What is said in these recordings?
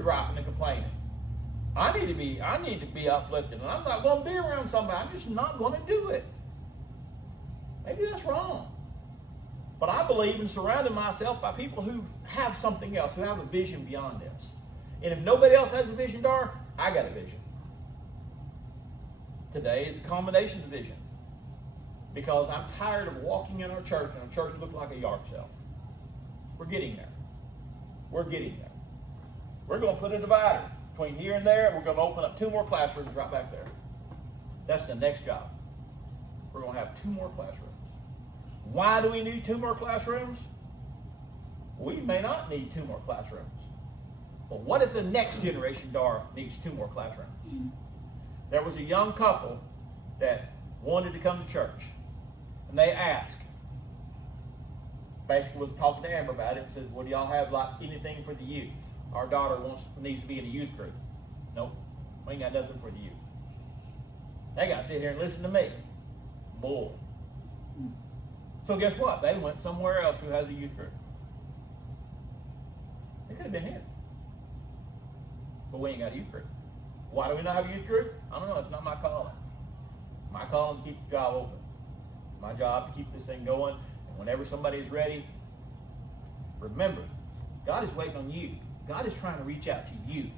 griping and complaining. I need to be uplifted, and I'm not going to be around somebody. I'm just not going to do it. Maybe that's wrong. But I believe in surrounding myself by people who have something else, who have a vision beyond this. And if nobody else has a vision, Dar, I got a vision. Today is a combination of vision. Because I'm tired of walking in our church and our church looks like a yard sale. We're getting there. We're getting there. We're going to put a divider between here and there, and we're going to open up 2 more classrooms right back there. That's the next job. We're going to have 2 more classrooms. Why do we need 2 more classrooms? We may not need 2 more classrooms. But what if the next generation, Dar, needs 2 more classrooms? There was a young couple that wanted to come to church. And they asked, basically was talking to Amber about it, and said, well, do y'all have like anything for the youth? Our daughter needs to be in a youth group. Nope, we ain't got nothing for the youth. They got to sit here and listen to me. Bull. So guess what? They went somewhere else who has a youth group. They could have been here. But we ain't got a youth group. Why do we not have a youth group? I don't know. It's not my calling. It's my calling to keep the job open. It's my job to keep this thing going. And whenever somebody is ready, remember, God is waiting on you. God is trying to reach out to you.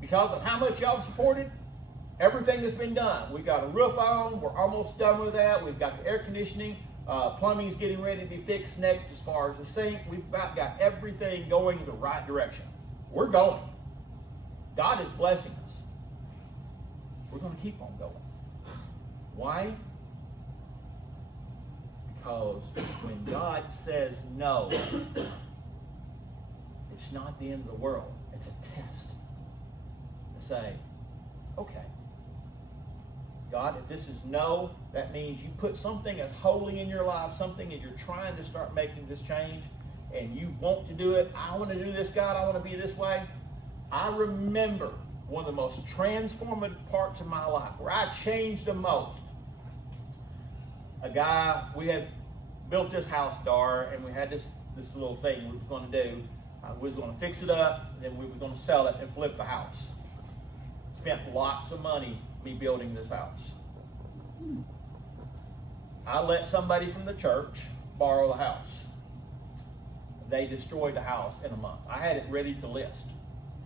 Because of how much y'all have supported everything that's been done. We've got a roof on. We're almost done with that. We've got the air conditioning. Plumbing is getting ready to be fixed next as far as the sink. We've got everything going in the right direction. We're going. God is blessing us. We're going to keep on going. Why? Because when God says no, it's not the end of the world. It's a test. To say, okay, God, if this is no, that means you put something as holy in your life, something that you're trying to start making this change, and you want to do it. I want to do this, God. I want to be this way. I remember one of the most transformative parts of my life, where I changed the most. A guy, we had built this house, Dar, and we had this little thing we was going to do. We was going to fix it up, and then we were going to sell it and flip the house. Spent lots of money me building this house. I let somebody from the church borrow the house. They destroyed the house in a month. I had it ready to list.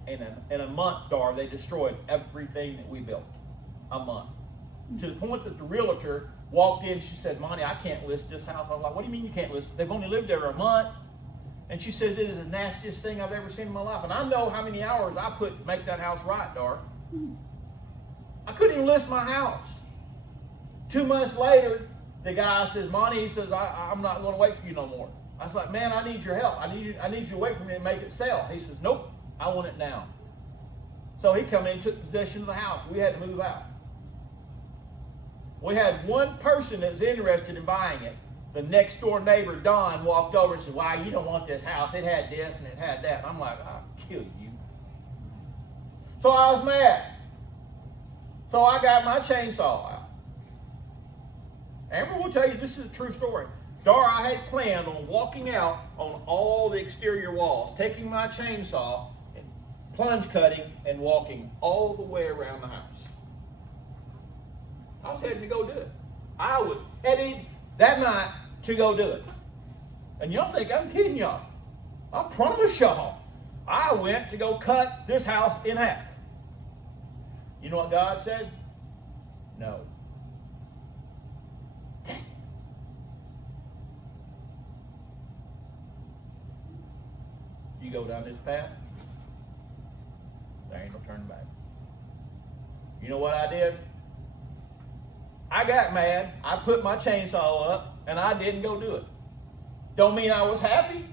In a month, Dar, they destroyed everything that we built. A month. To the point that the realtor walked in, she said, Monty, I can't list this house. I was like, what do you mean you can't list it? They've only lived there a month. And she says, it is the nastiest thing I've ever seen in my life. And I know how many hours I put to make that house right, Dar. I couldn't even list my house. 2 months later, the guy says, Monty, he says, I'm not going to wait for you no more. I was like, man, I need your help. I need you to wait for me to make it sell. He says, nope, I want it now. So he come in and took possession of the house. We had to move out. We had one person that was interested in buying it. The next door neighbor, Don, walked over and said, why, you don't want this house. It had this and it had that. And I'm like, I'll kill you. So I was mad. So I got my chainsaw out. Amber will tell you this is a true story. Dar, I had planned on walking out on all the exterior walls, taking my chainsaw and plunge cutting and walking all the way around the house. I was heading to go do it. I was headed that night to go do it. And y'all think I'm kidding y'all. I promise y'all, I went to go cut this house in half. You know what God said? No. Dang it. You go down this path, there ain't no turning back. You know what I did? I got mad. I put my chainsaw up, and I didn't go do it. Don't mean I was happy.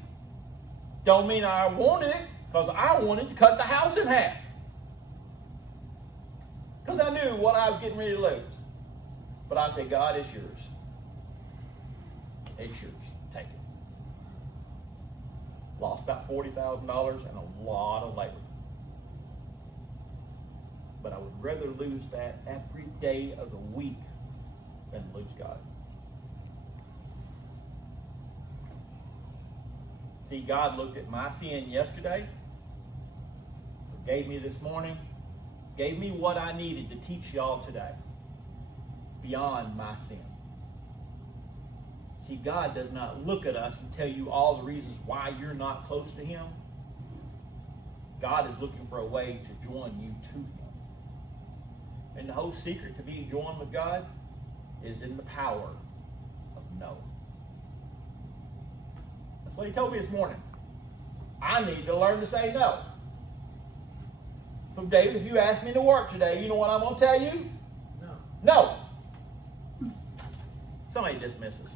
Don't mean I wanted it, because I wanted to cut the house in half. Because I knew what I was getting ready to lose. But I said, God, it's yours. It's yours. Take it. Lost about $40,000 and a lot of labor. But I would rather lose that every day of the week than lose God. See, God looked at my sin yesterday, gave me this morning, gave me what I needed to teach y'all today beyond my sin. See, God does not look at us and tell you all the reasons why you're not close to Him. God is looking for a way to join you to Him. And the whole secret to being joined with God is in the power of no. That's what He told me this morning. I need to learn to say no. So, David, if you ask me to work today, you know what I'm going to tell you? No. No. Somebody dismisses.